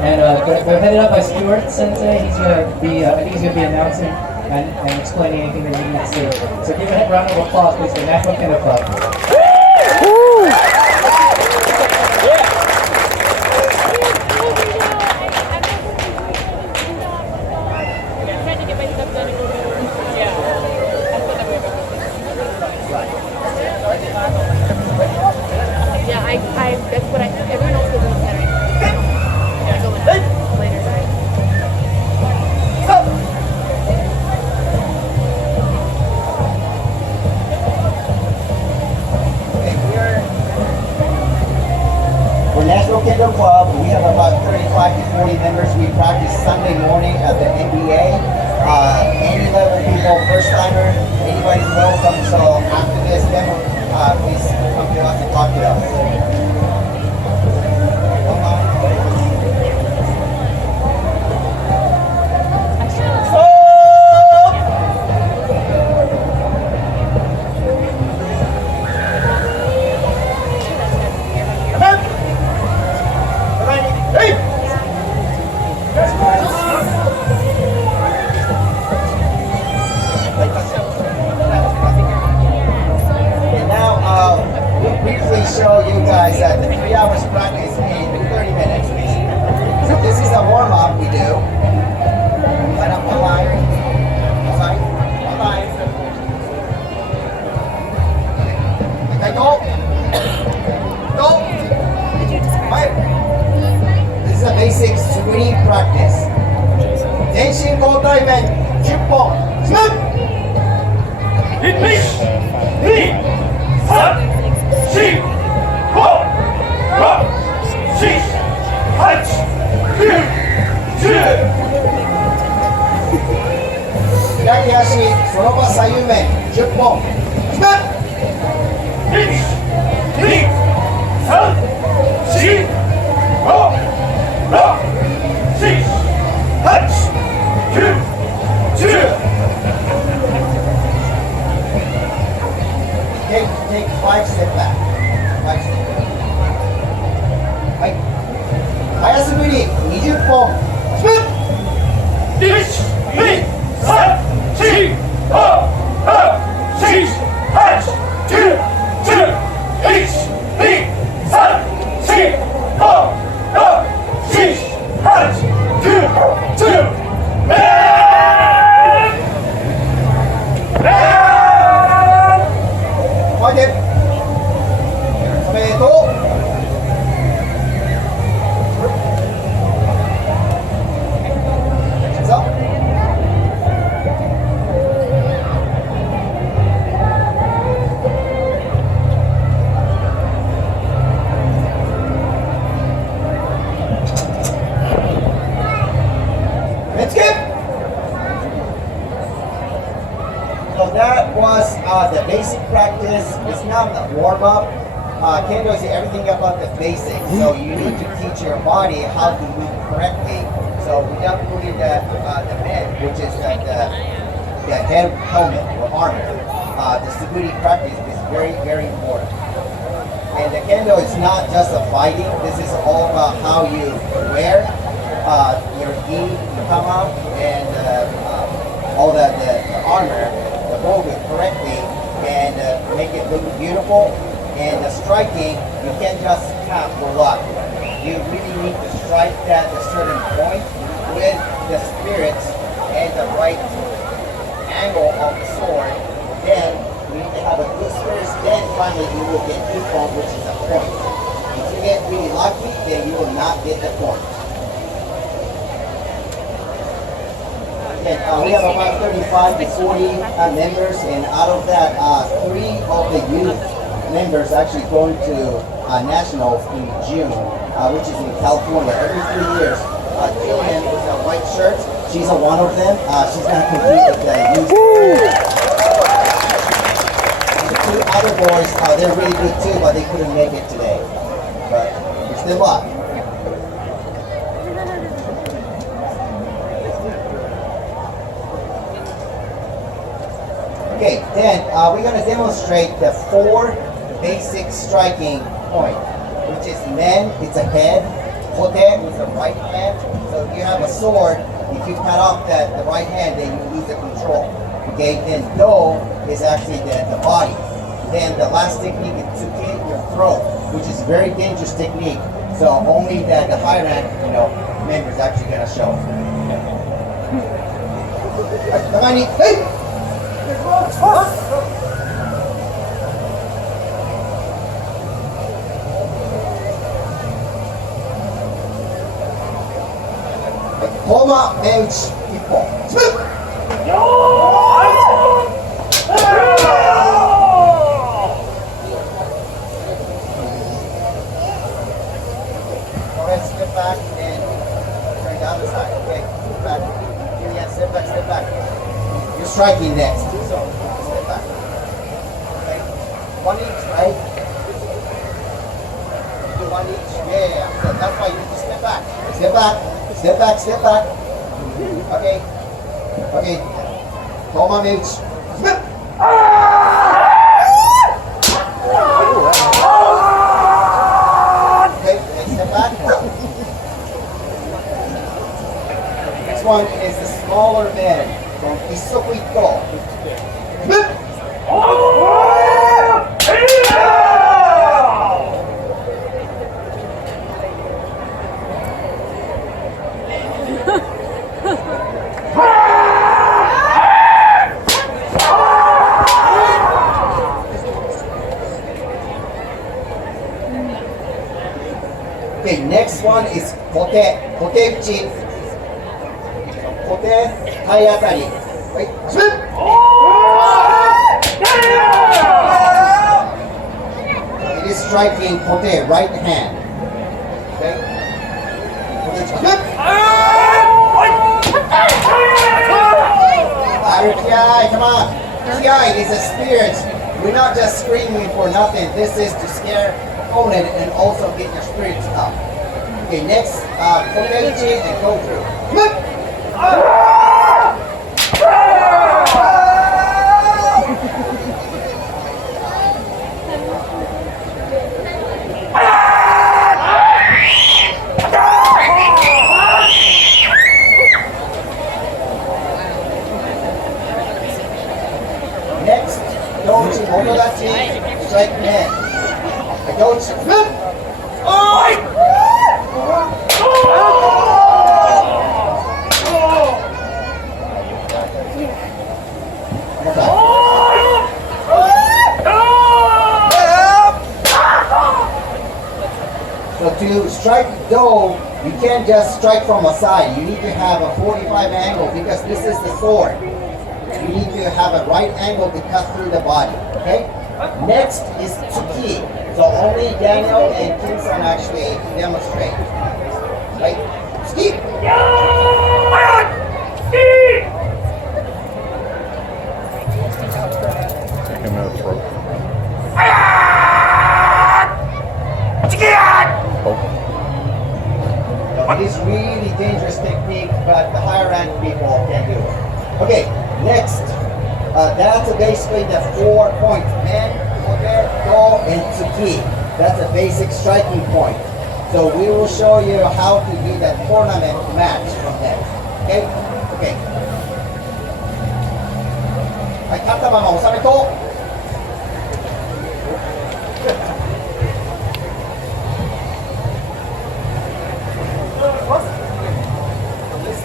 And they're headed up by Stuart Sensei. He's gonna be, I think he's gonna be announcing and explaining anything that we need to see. So give a round of applause, please, for Nashville Kendo Club. That's what everyone else goes on Saturday. I go in later, right? We're Nashville Kendo Club. We have about 35 to 40 members. We practice Sunday morning at the NBA. Any level people, first timer, anybody's welcome. So after this demo, please come to us and talk to us. Show you guys that the 3 hours practice in 30 minutes. So this is a warm up we do. Line up one line. One line. One line. Okay, go. Go. Right. This is a basic swing practice. Tenshin Kotai Men 10本. Smooth. 1、2、3、4、5、6、7、8、9、10。左足、その場左右面10本。1、2、3、4、5、6、7、8、9、10。Take 5 step back. 5 step back. はい。早素振り20本。1、2、3、4、5、6、7、8、9、10。1、2、3、4、5、6、7、8、9、10。おいで。おめでとう。さあ。Let's go. So that was the basic practice. It's not the warm-up. Kendo is everything about the basics. So you need to teach your body how to move correctly. So without putting the med, which is the head helmet or armor, the stability practice is very, very important. And the kendo is not just a fighting. This is all about how you wear your gi, your kama, and all the armor, the robe correctly, and make it look beautiful. And the striking, you can't just tap or lock. You really need to strike that at a certain point with the spirit and the right angle of the sword. Then you need to have a good spirit. Then finally you will get ippon, which is a point. If you get really lucky, then you will not get the point. And we have about 35 to 40 members, and out of that, 3 of the youth members actually going to nationals in June, which is in California. Every 3 years, Jillian with a white shirt, she's one of them. She's going to compete with the youth. The 2 other boys, they're really good too, but they couldn't make it today. But wish them luck. Okay, then we're going to demonstrate the 4 basic striking point, which is men, it's a head, kote is the right hand. So if you have a sword, if you cut off the right hand, then you lose the control. Okay, then do is actually the body. Then the last technique is tsuki, your throat, which is a very dangerous technique. So only the high rank, member is actually gonna show. Koma Mench Ippo. Step back and turn down the side. Okay, step back. Yeah, step back, step back. You're striking next, so step back. Okay, one each, right? Do one each. Yeah. So that's why you need to step back. Step back. Step back. Step back. Okay. Okay. Koma Mench. One is the smaller man from Isokuito. Okay, next one is kote, uchi. Kote, tai atari. Right. It is striking kote, right hand. Okay. Come on. Kiai is a spirit. We're not just screaming for nothing. This is to scare opponent and also get your spirits up. Okay, next, kote uchi and go through. Next, Dochi Motodachi, strike men. Dochi. So to strike do, you can't just strike from a side. You need to have a 45 angle because this is the sword. You need to have a right angle to cut through the body. Okay? Next is tsuki. So only Daniel and Kim-san actually demonstrate. Right? Tsuki! Take him out of throat. It is really dangerous technique, but the higher rank people can do it. Okay, next. That's basically the 4 points. Men, kote, do, and tsuki. That's a basic striking point. So we will show you how to do the tournament match from there. Okay? Okay. はい、立ったまま収めと。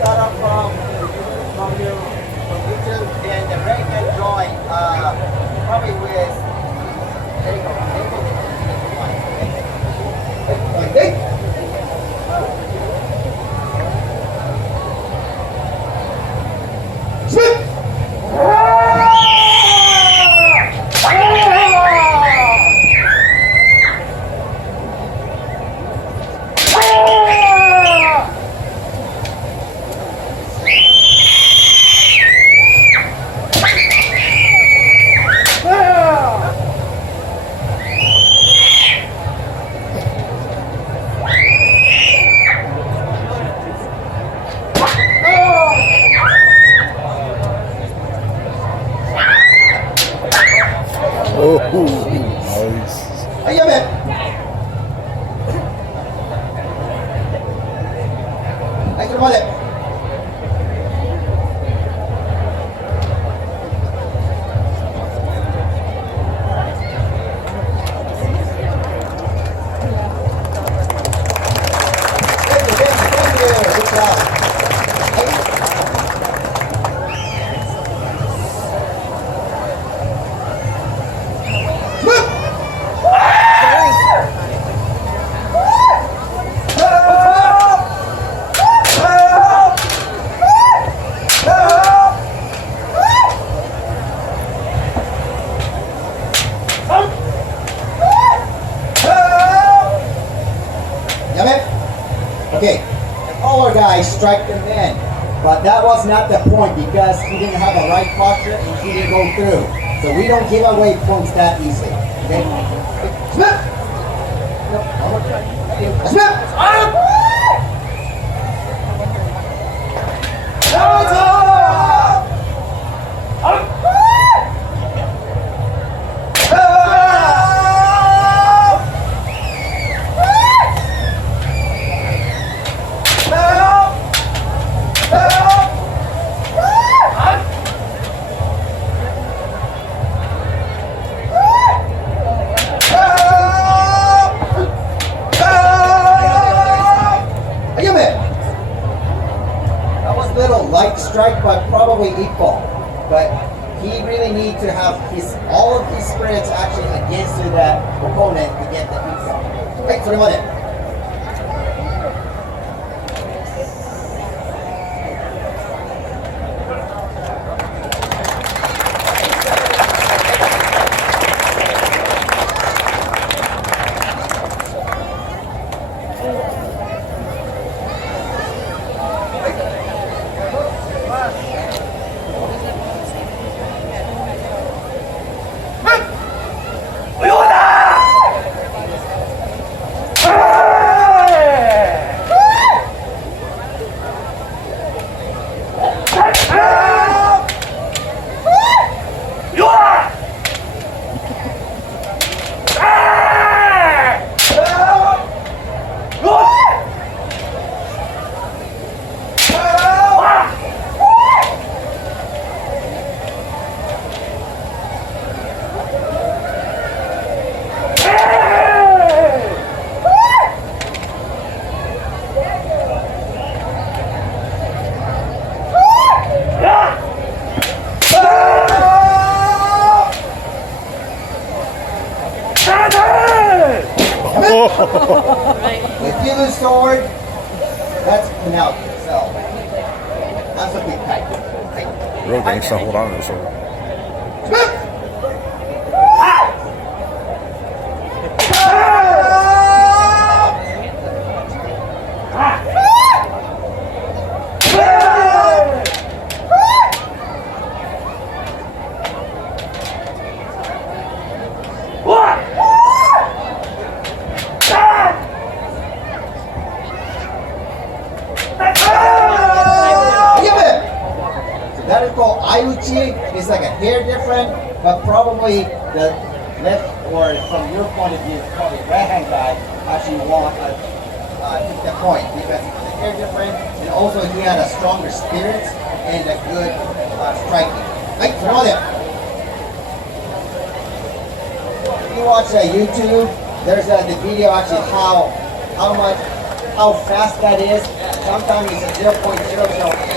Start off from YouTube and the right hand drawing, probably with, there you go, はい、それまで。Okay, the taller guy strike the men, but that was not the point because he didn't have a right posture and he didn't go through. So we don't give away points that easily. Okay? Snap! No, one more time. Snap! Light strike, but probably equal. But he really needs to have all of his spirits actually against that opponent to get the equal. Right, それまで。If you lose sword, that's penalty. So that's a big fight. Real gangsta, hold on to the sword. That is called iaido. It's like a hair different, but probably the left, or from your point of view, probably the right hand guy actually won the point because he was a hair different, and also he had a stronger spirit and a good striking. Right, so now if you watch YouTube, there's the video actually how fast that is. Sometimes it's a 0.008.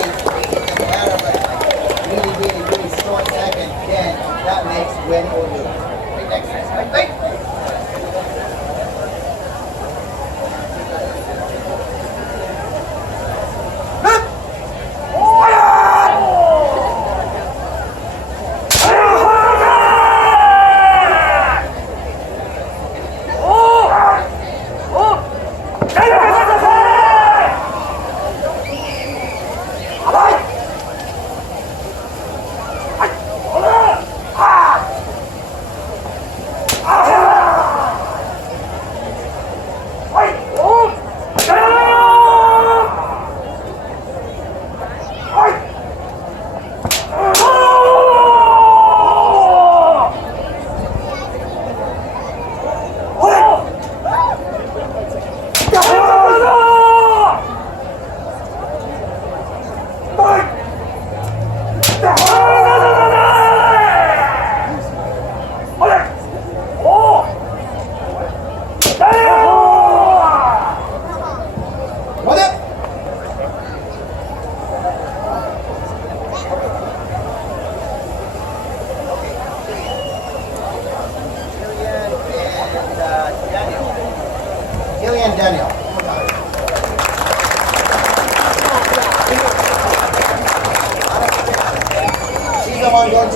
Really short second, then that makes win or lose. Right, next. Right. Ah!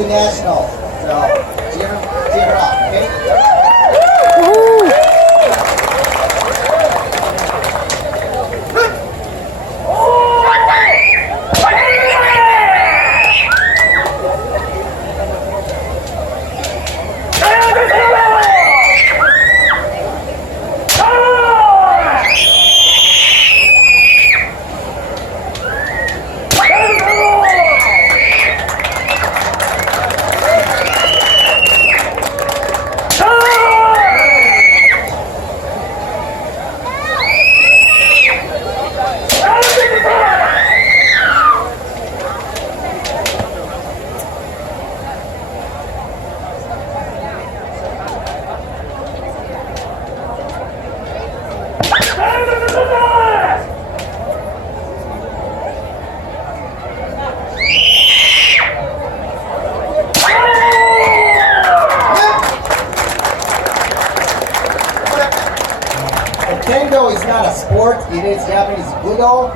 to nationals. So cheer her up, okay? Kendo is not a sport, it is Japanese budo.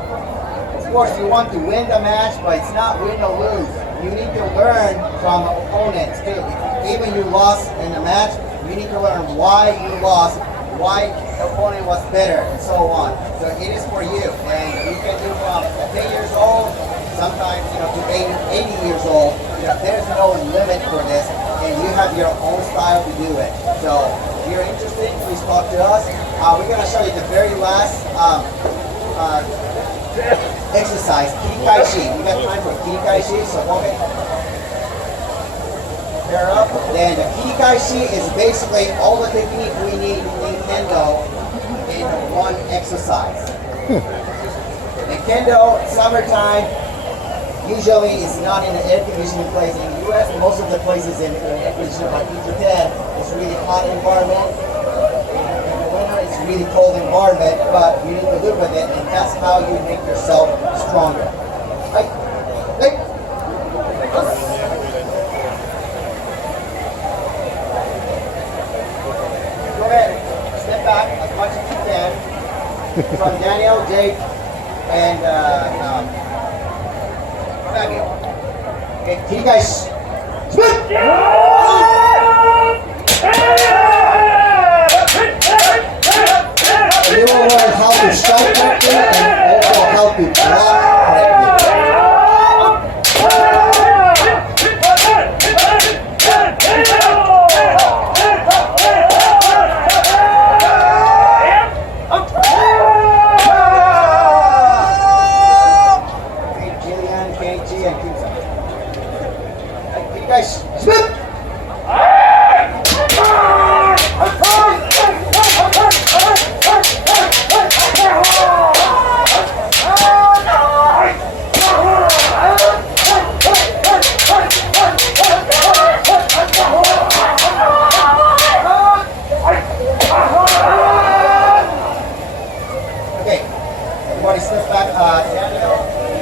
Of course, you want to win the match, but it's not win or lose. You need to learn from opponents too. Even you lost in the match, you need to learn why you lost, why the opponent was better, and so on. So it is for you, and you can do from 10 years old, sometimes to 80 years old. There's no limit for this, and you have your own style to do it. So if you're interested, please talk to us. We're going to show you the very last exercise, kirikaishi. We got time for kirikaishi, so go ahead. Pair up. Then the kirikaishi is basically all the technique we need in kendo in one exercise. In kendo, summertime, usually it's not in an air conditioning place. In the US, most of the places in air conditioning, like 8 to 10, it's really hot environment. It's really cold environment, but you need to live with it, and that's how you make yourself stronger. Right? Right? Go ahead, step back as much as you can. From Daniel, Jake, and Fabio. Okay, can you guys you will learn how to strike correctly and also how to block correctly. Okay, Jillian, KG, and Kimsa. Okay, you guys, spin! Step back,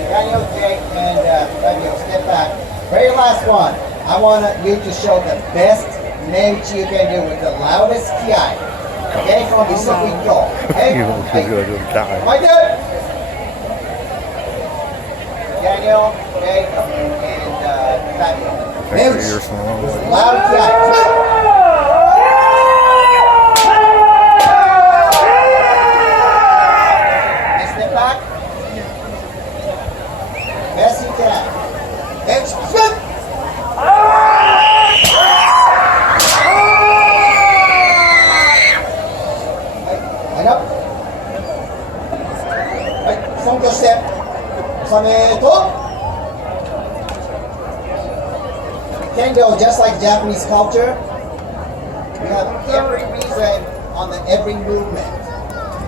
Daniel, Jake, and Fabio, step back. Very last one. I want you to show the best meiji you can do with the loudest ki. Okay, come on, be so we go. Hey, my dude. Daniel, Jake, and Fabio. Meiji. Loud ki. Yes, you can. And spin! Line up. Right, front step. Sameto. Kendo, just like Japanese culture, we have every reason on every movement.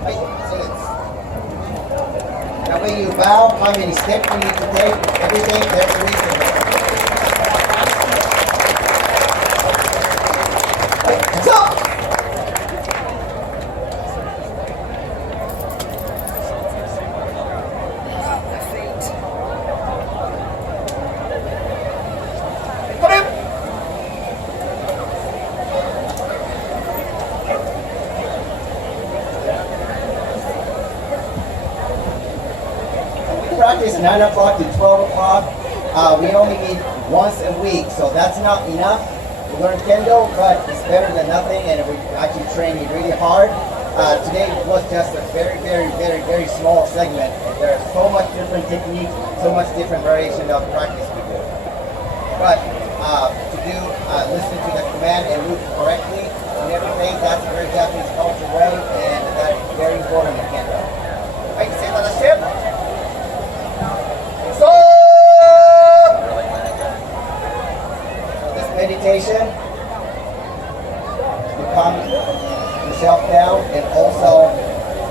Right, so it's that way you bow, how many steps you need to take, everything, there's a reason. Right, hands up! Come in! Practice 9 o'clock to 12 o'clock. we only meet once a week, so that's not enough to learn kendo, but it's better than nothing, and we actually train you really hard. Today was just a very small segment. There's so much different technique, so much different variation of practice we do. But to do, listen to the command and move correctly and everything, that's a very Japanese culture way, and that's very important in kendo. Right, say that step. So this meditation, you calm yourself down and also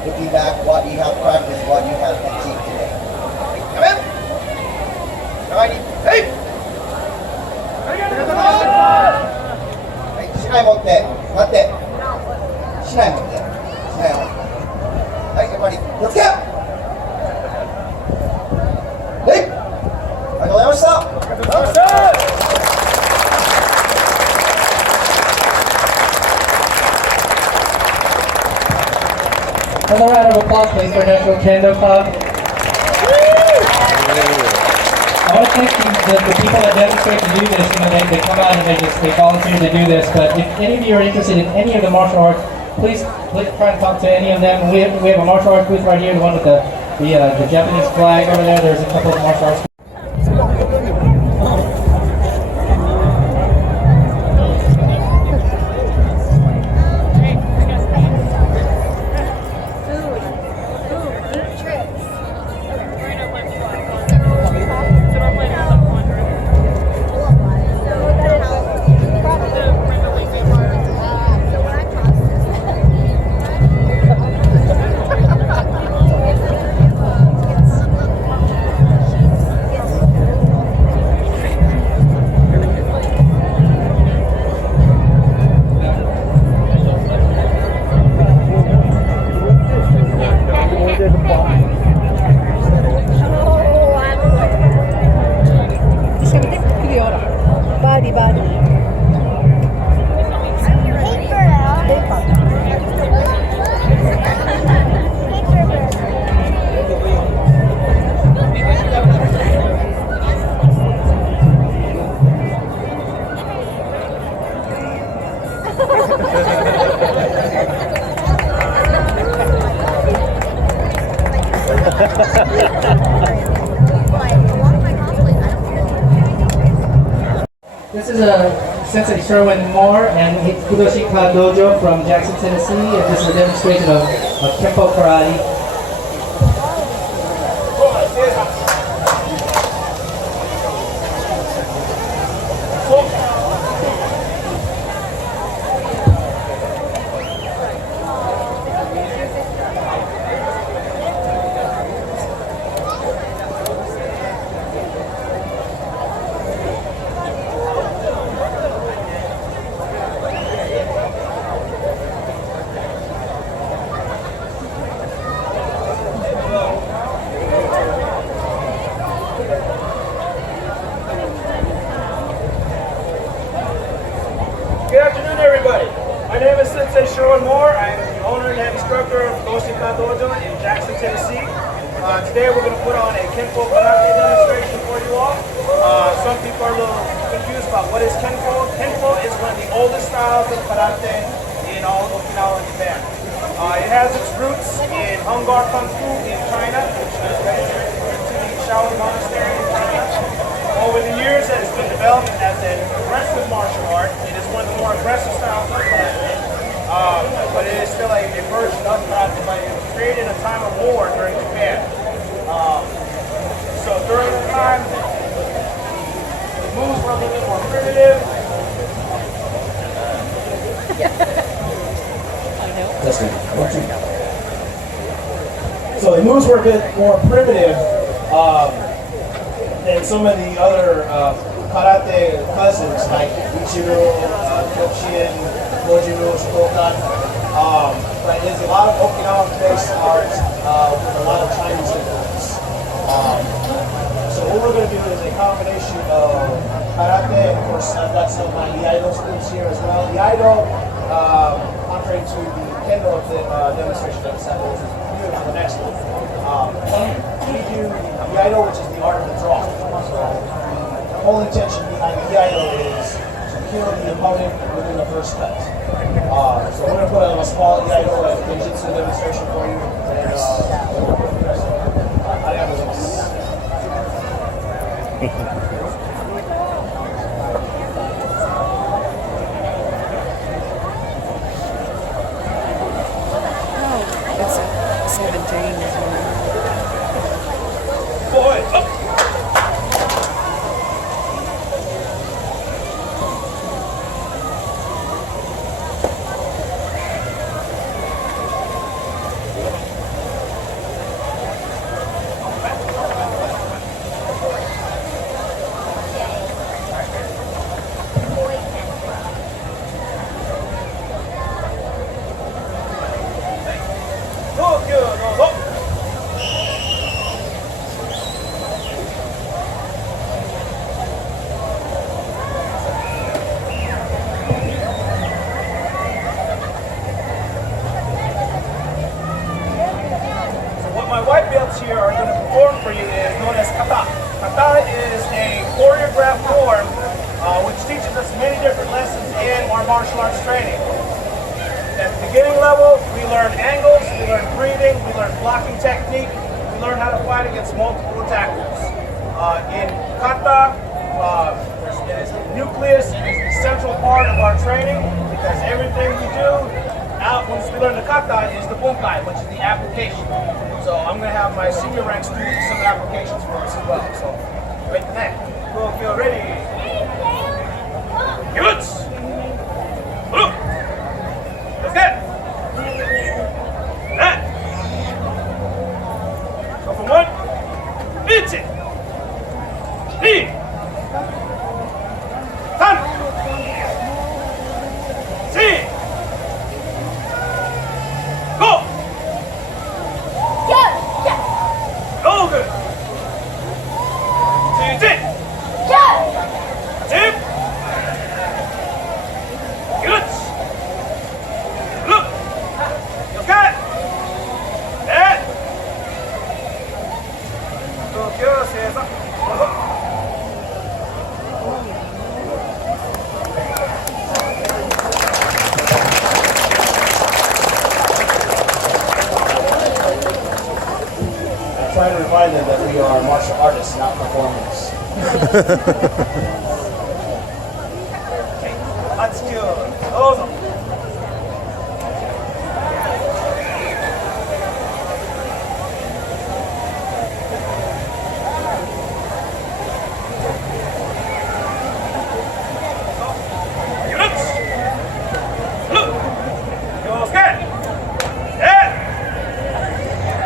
looking back what you have practiced, what you have achieved today. Come in. Hey. はい、竹刀持って、待って。竹刀持って。竹刀を。はい、やっぱり、気をつけ。はい。ありがとうございました。ありがとうございました。Another round of applause, please, for Nashville Kendo Club. I want to thank the people that demonstrate to do this. You know, they come out and they volunteer to do this. But if any of you are interested in any of the martial arts, please try and talk to any of them. We have a martial arts booth right here, the one with the Japanese flag over there. There's a couple of martial arts. This is Sensei Sherwin Moore and Kudoshi Dojo from Jackson, Tennessee. And this is a demonstration of Kempo Karate. Good afternoon, everybody. My name is Sensei Sherwin Moore. I'm the owner and head instructor of Kudoshi Dojo in Jackson, Tennessee. Today we're going to put on a Kenpo Karate demonstration for you all. Some people are a little confused about what is Kenpo. Kenpo is one of the oldest styles of karate in all of Okinawa and Japan. It has its roots in Hungar Kung Fu in China, which is registered to the Shaolin Monastery in China. Over the years, it has been developed as an aggressive martial art. It is one of the more aggressive styles of karate, but it is still a version of karate, but it was created in a time of war during Japan. So during the time, the moves were a little bit more primitive. That's good. So the moves were a bit more primitive than some of the other karate cousins like Ichiro, Kyokushin, Gojiro, Shotokan. But there's a lot of Okinawan-based art with a lot of Chinese influence. So what we're going to do is a combination of karate. Of course, I've got some of my iaido students here as well. Iaido, contrary to the kendo of the demonstration that we said, which is beautiful, the next one. We do iaido, which is the art of the draw. So whole intention behind the iaido is to kill the opponent within the first cut. So we're going to put a small iaido as a Kenjutsu demonstration for you. And arigatou gozaimasu. It's 17 as well. Boy, up! My white belts here are going to perform for you is known as kata. Kata is a choreographed form which teaches us many different lessons in our martial arts training. At the beginning level, we learn angles, we learn breathing, we learn blocking technique, we learn how to fight against multiple attackers. In kata, it is the nucleus, it is the central part of our training because everything we do once we learn the kata is the bunkai, which is the application. So I'm going to have my senior rank students do some applications for us as well. So right to that. Go, ready. Good. Look. Let's get. That. Go for one. Beat it. Lead. Turn. See. Go. Go good. Sit. Tip. Good. Look. You got. That. Go. Says up. Try to remind them that we are martial artists, not performers. That's good. Awesome.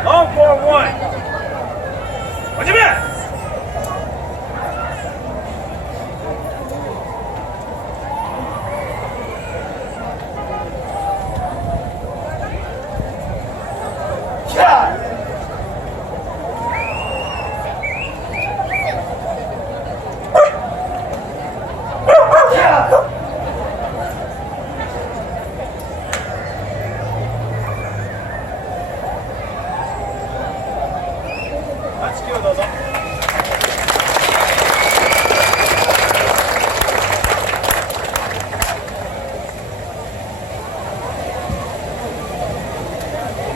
Long form one. What you mean? Let's kill those up.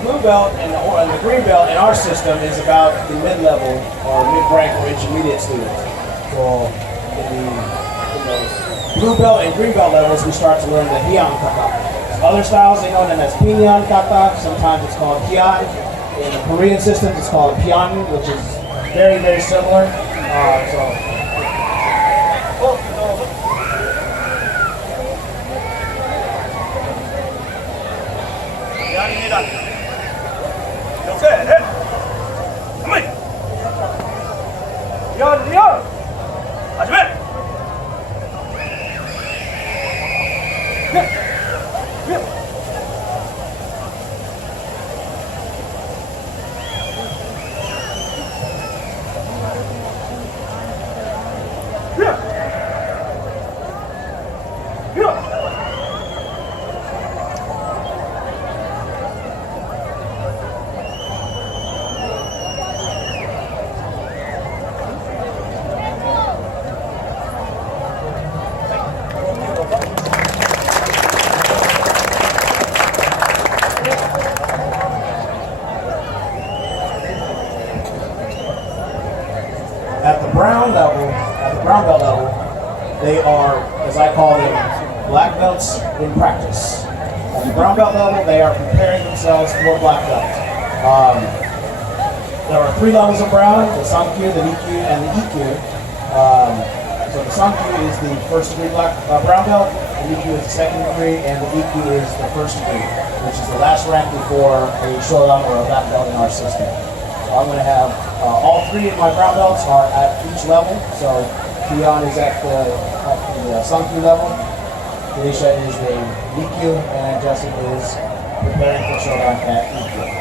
Blue belt and the green belt in our system is about the mid-level or mid-rank or intermediate students. So in the blue belt and green belt levels, we start to learn the Heian kata. Other styles, they know them as Pinyan kata. Sometimes it's called Kian. In the Korean systems, it's called Pian, which is very, very similar. At the brown belt level, they are, as I call them, black belts in practice. At the brown belt level, they are preparing themselves for black belt. There are 3 levels of brown: the Sankyu, the Nikkyu, and the Ikkyu. So the Sankyu is the first degree brown belt, the Nikkyu is the second degree, and the Ikkyu is the first degree, which is the last rank before a shodan or a black belt in our system. So I'm going to have all 3 of my brown belts are at each level. So Kion is at the Sankyu level, Felicia is the Nikkyu, and Justin is preparing for shodan at Ikkyu.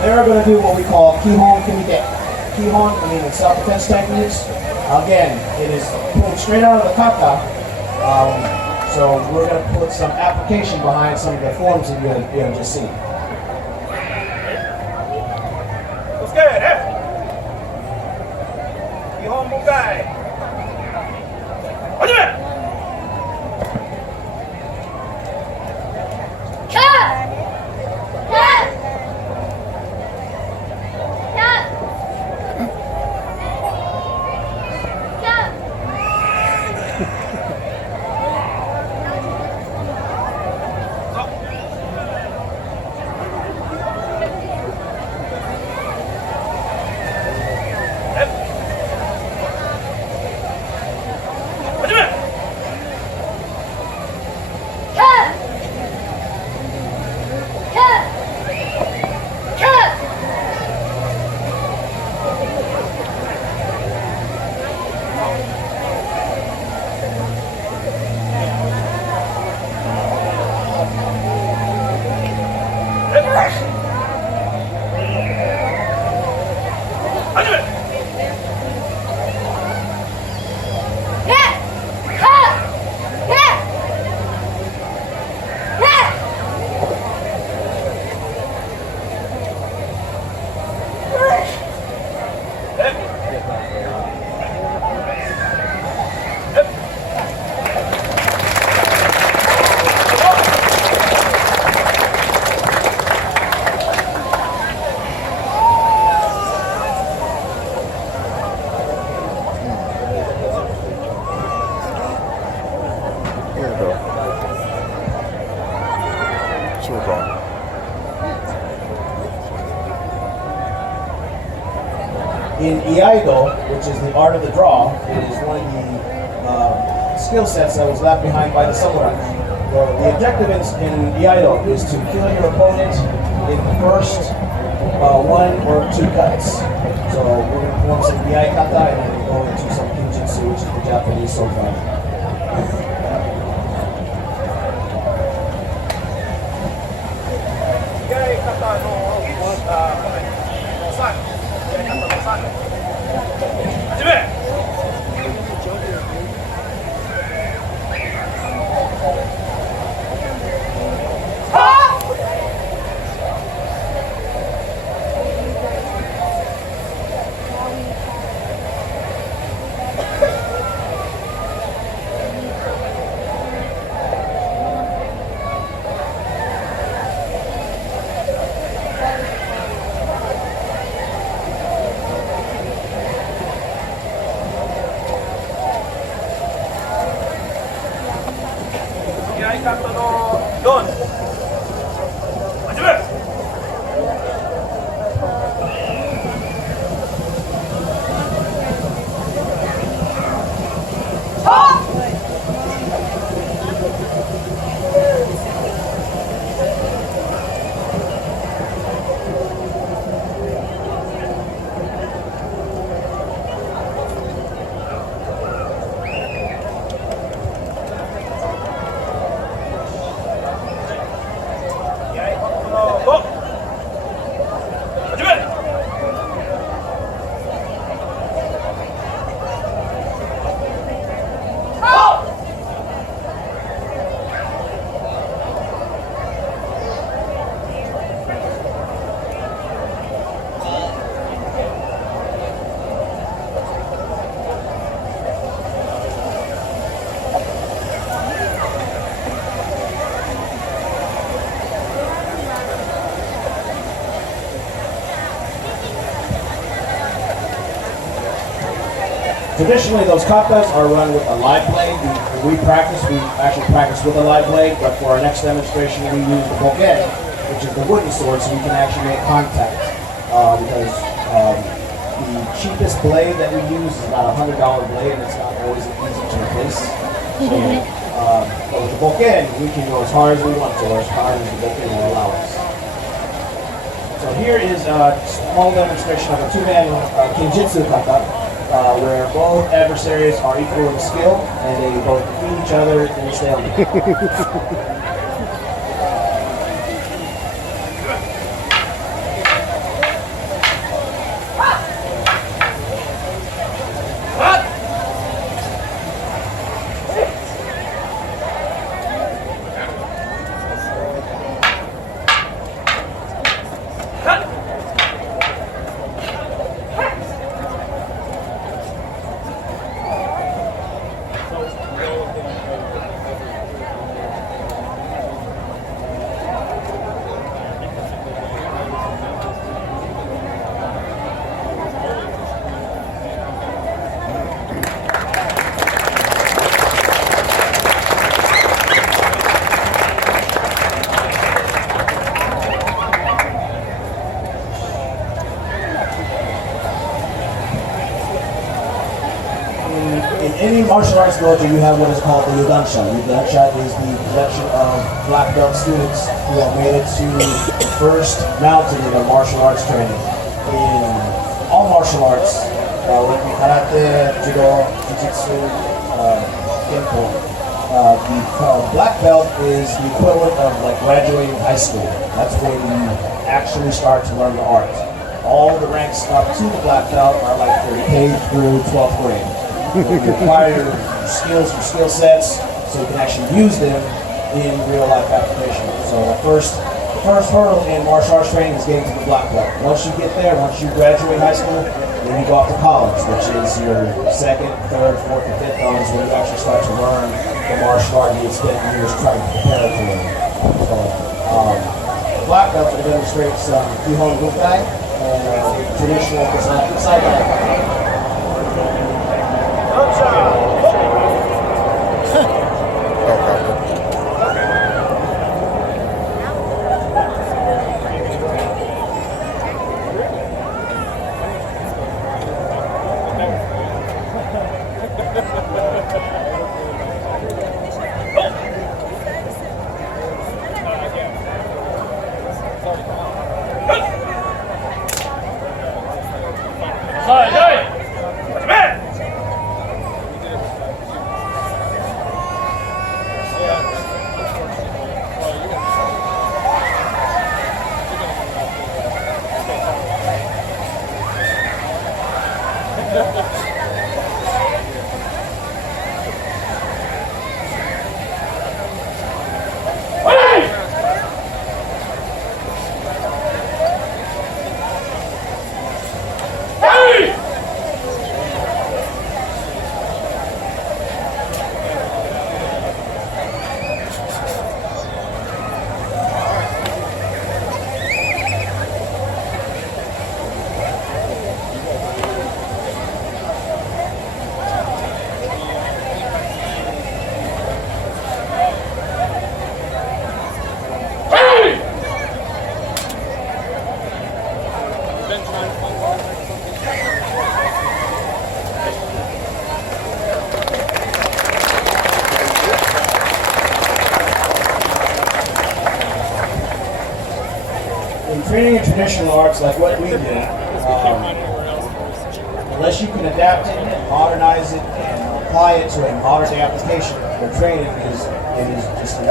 They're going to do what we call Kihon Kimite. Kihon, meaning self-defense techniques. Again, it is pulled straight out of the kata. So we're going to put some application behind some of the forms that you have just seen. Let's go ahead. Kihon Bukai. In iaido, which is the art of the draw, it is one of the skill sets that was left behind by the samurai. The objective in iaido is to kill your opponent in the first 1 or 2 cuts. So we're going to perform some iai kata and then we'll go into some kinjutsu, which is the Japanese sword fighting. Traditionally, those katas are run with a live blade. We actually practice with a live blade, but for our next demonstration, we use the bokken, which is the wooden sword, so we can actually make contact. Because the cheapest blade that we use is about a $100 blade, and it's not always easy to replace. So, but with the bokken, we can go as hard as we want to, or as hard as the bokken will allow us. So here is a small demonstration of a two-man kinjitsu kata, where both adversaries are equal in skill, and they both defeat each other in a stalemate. In any martial arts dojo, you have what is called the yudansha. Yudansha is the collection of black belt students who have made it to the first mountain in their martial arts training. In all martial arts, whether it be karate, judo, jiu-jitsu, kendo, the black belt is the equivalent of like graduating high school. That's when you actually start to learn the art. All the ranks up to the black belt are like they're K through 12th grade. You acquire your skills, your skill sets, so you can actually use them in real life application. So the first hurdle in martial arts training is getting to the black belt. Once you get there, once you graduate high school, then you go off to college, which is your second, third, fourth, and fifth is when you actually start to learn the martial art you spent years trying to prepare to learn. So the black belt will demonstrate some Kihon Gukai and traditional side by. In training in traditional arts, like what we do, unless you can adapt it and modernize it and apply it to a modern day application, the training is just an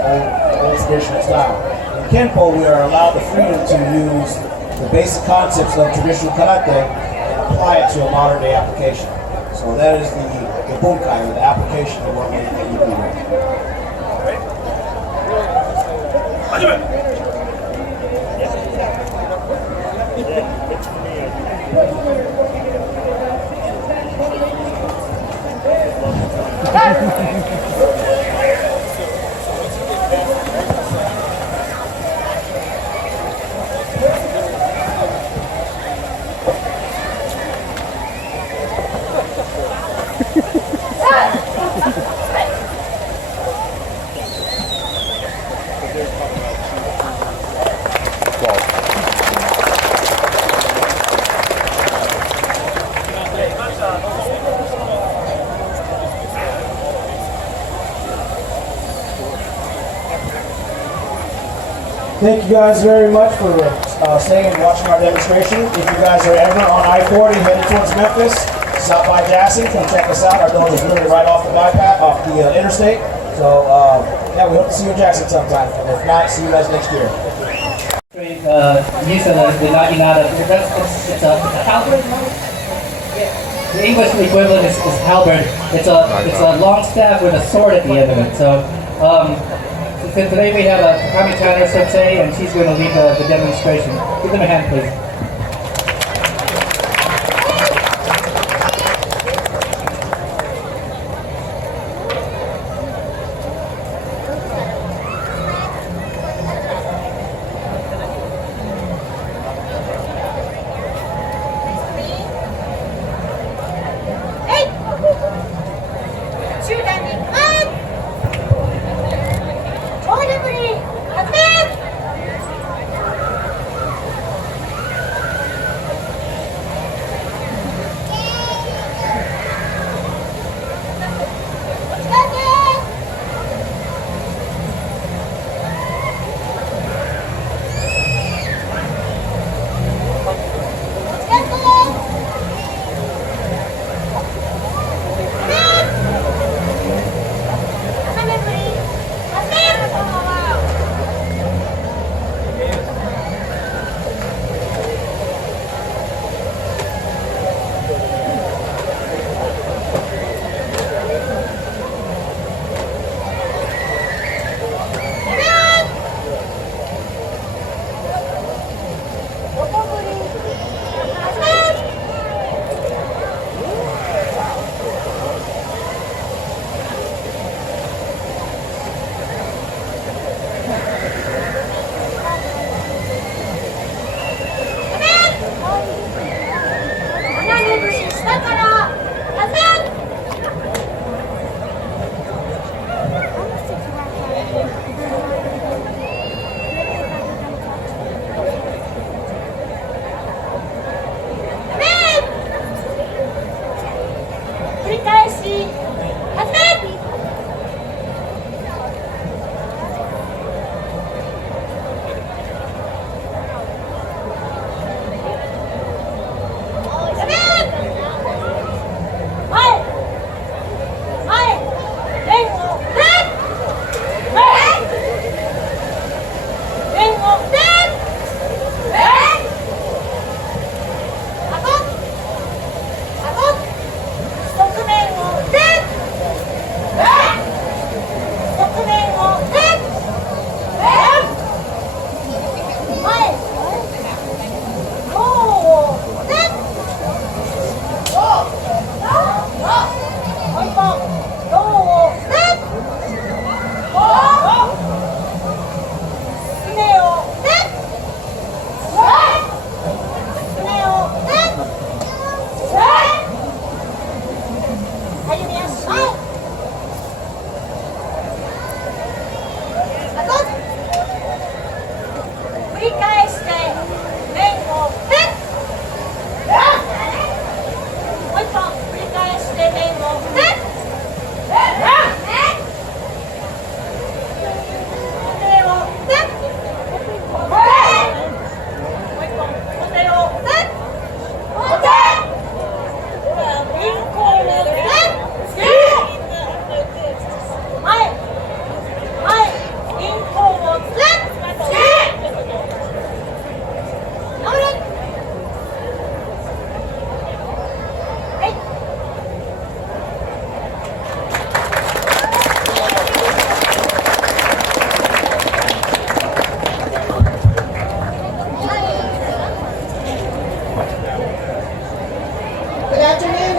old traditional style. In Kenpo, we are allowed the freedom to use the basic concepts of traditional karate and apply it to a modern day application. So that is the bunkai, or the application of what we do. Thank you guys very much for staying and watching our demonstration. If you guys are ever on I-40 headed towards Memphis, stop by Jackson, come check us out. Our building is literally right off the bypass, off the interstate. So yeah, we hope to see you in Jackson sometime. If not, see you guys next year. Use of the iaido. It's a halberd. The English equivalent is halberd. It's a long staff with a sword at the end of it. So today we have a Kamitana Sensei, and she's going to lead the demonstration. Give them a hand, please.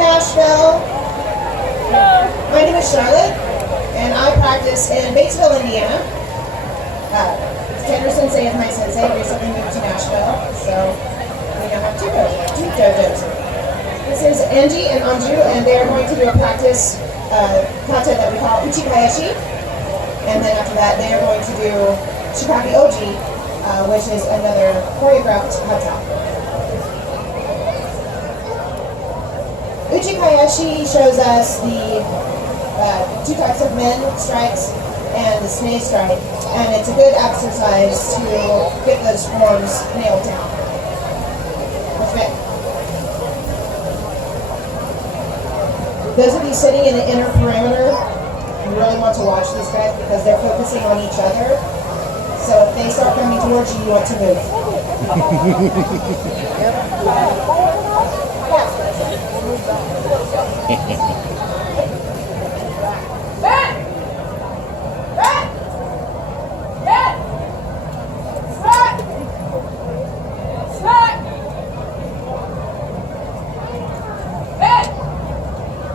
Nashville. My name is Charlotte, and I practice in Batesville, Indiana. Tanner Sensei is my sensei. Recently moved to Nashville, so we now have two dojos. This is Angie and Anju, and they are going to do a practice kata that we call Uchikayashi. And then after that, they are going to do Shikaki Oji, which is another choreographed kata. Uchikayashi shows us the two types of men strikes, and the snake strike, and it's a good exercise to get those forms nailed down. What's that? Those of you sitting in the inner perimeter, you really want to watch these guys because they're focusing on each other. So if they start coming towards you, you want to move.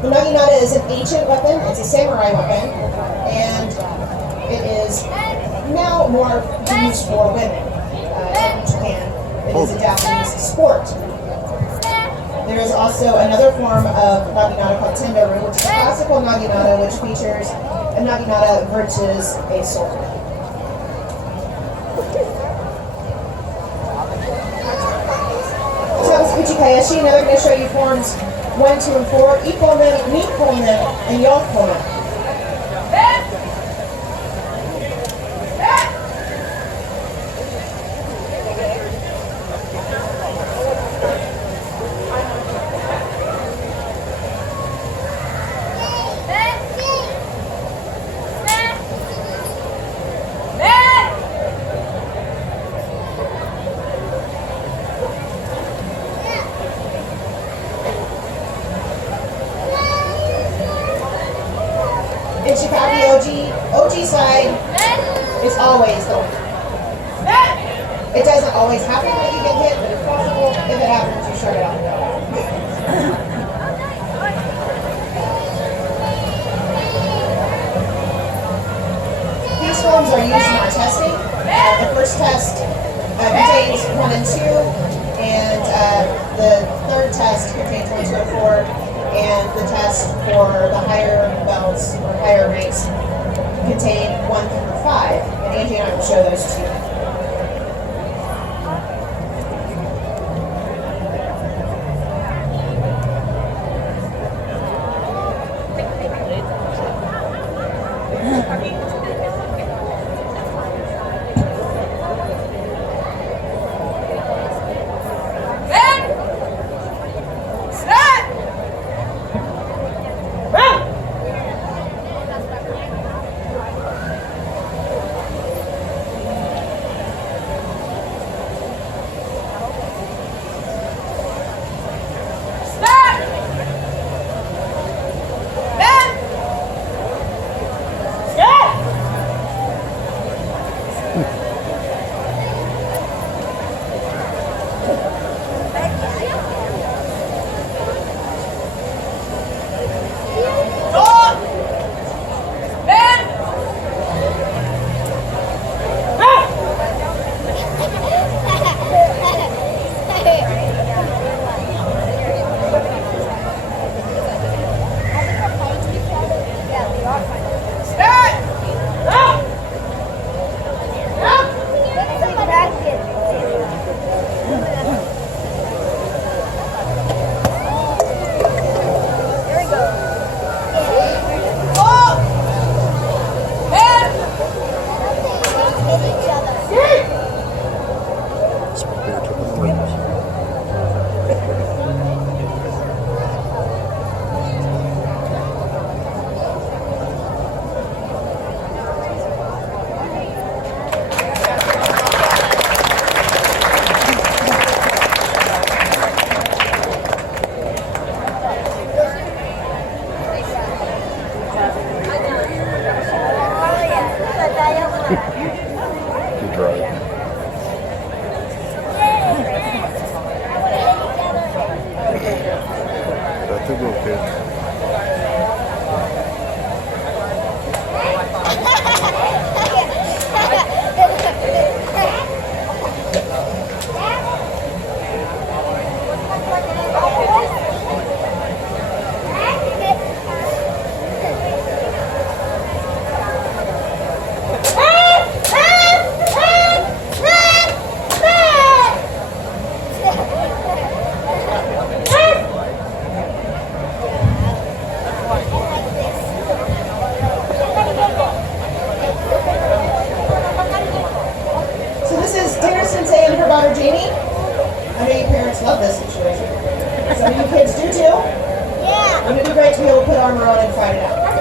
The naginata is an ancient weapon. It's a samurai weapon, and it is now more used for women in Japan. It is a Japanese sport. There is also another form of naginata called tendoru, which is a classical naginata, which features a naginata versus a sword. So it's Uchikayashi. Now I'm going to show you forms 1, 2, and 4. Ipomen, Nipomen, and Yonpomen. In Shikagi OG side, it's always the winner. It doesn't always happen that you get hit, but it's possible. If it happens, you shut it off. These forms are used in our testing. The first test contains 1 and 2, and the third test contains 1, 2, and 4. And the test for the higher belts or higher ranks contain 1 through 5. And Angie and I will show those to you.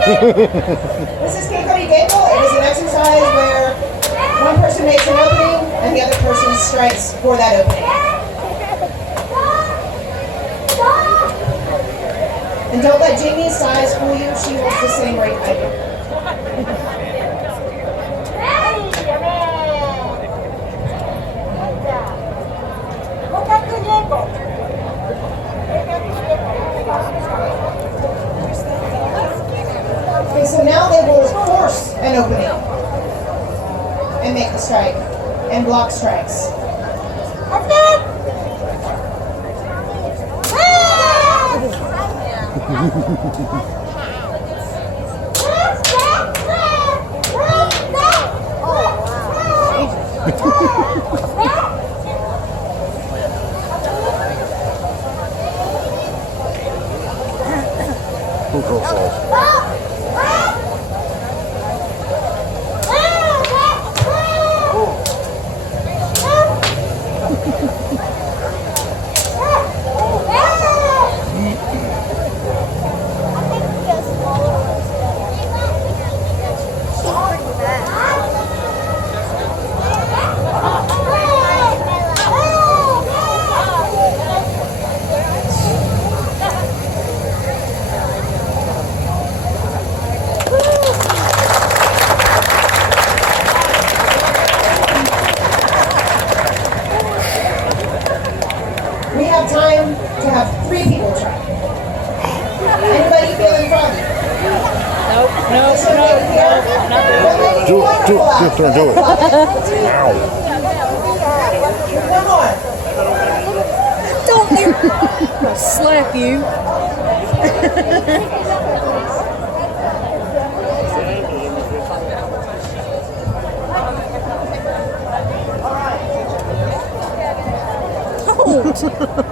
This is kendo iaido. It is an exercise where one person makes an opening and the other person strikes for that opening. And don't let Jamie's size fool you. She holds the same weight I do. Okay, so now they will force an opening and make the strike and block strikes. Who goes off? We have time to have 3 people try. Anybody feeling froggy? Nope, nope, nope. Do it. Ow. One more. Don't you? I'll slap you.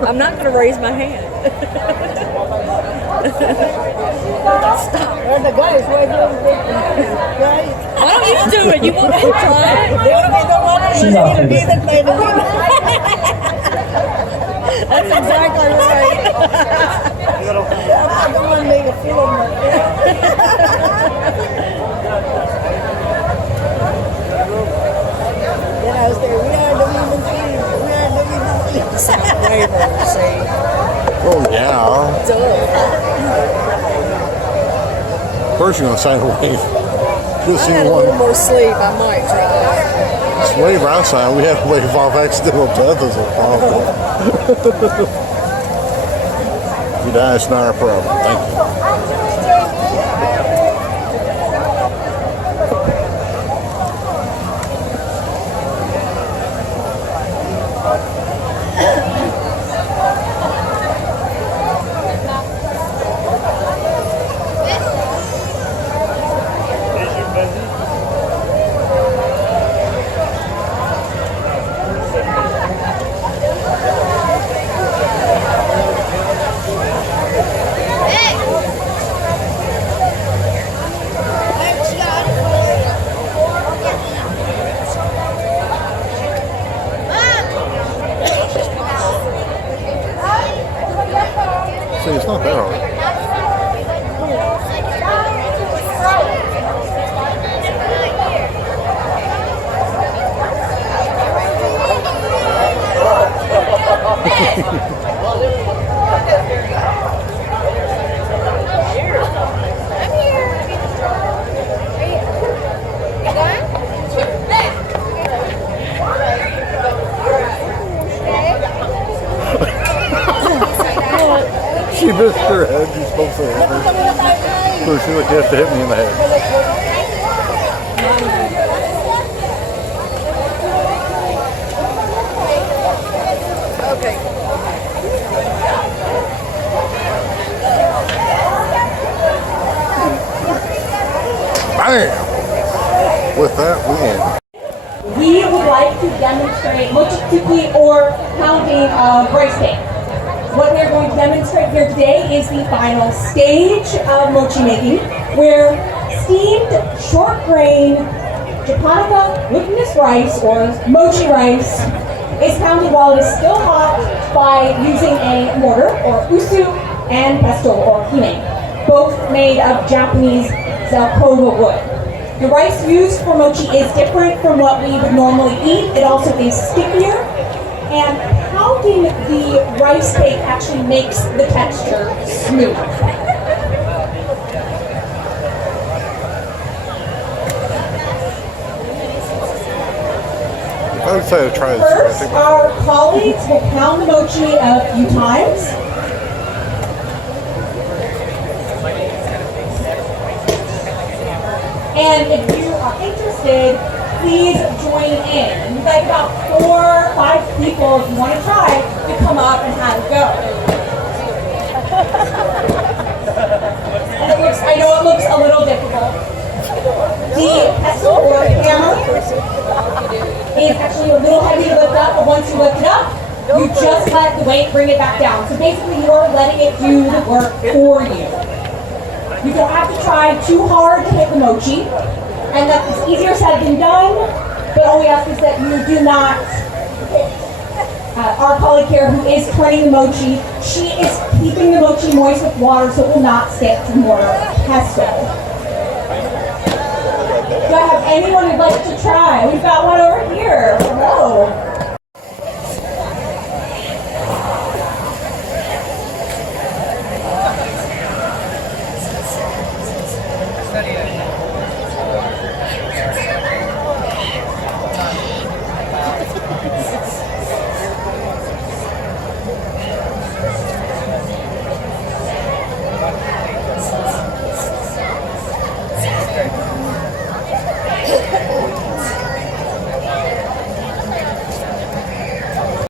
I'm not going to raise my hand. Stop. Why don't you do it? You want to try it? She's off to That's exactly right. I'm not going to make a fool of myself. Then I was there. We are the women team. We are the women team. Waiver, see. Oh, yeah. Duh. First, you're going to sign a wave. Just I see had a little one. more sleep. I might try. This wave outside, we had to wave off accidental death as a problem. If you die, it's not our problem. Thank you. See, it's not that hard. She missed her head. You're supposed to hit her. So she's like, you have to hit me in the head. Okay. Bam! With that, we end. We would like to demonstrate mochitsuki or pounding of rice cake. What we're going to demonstrate here today is the final stage of mochi making, where steamed short grain japonica glutinous rice or mochi rice is pounded while it is still hot by using a mortar or usu and pesto or hime, both made of Japanese Zelkova would. The rice used for mochi is different from what we would normally eat. It also is stickier, and pounding the rice cake actually makes the texture smooth. I would say to try this. First, our colleagues will pound the mochi a few times. And if you are interested, please join in. We've got about 4 or 5 people, if you want to try, to come up and have a go. And I know it looks a little difficult. The pestle or hammer is actually a little heavy to lift up, but once you lift it up, you just let the weight bring it back down. So basically you're letting it do the work for you. You don't have to try too hard to hit the mochi, and that's easier said than done, but all we ask is that you do not hit. Our colleague here who is turning the mochi, she is keeping the mochi moist with water so it will not stick to the mortar pestle. Do I have anyone who'd like to try? We've got one over here.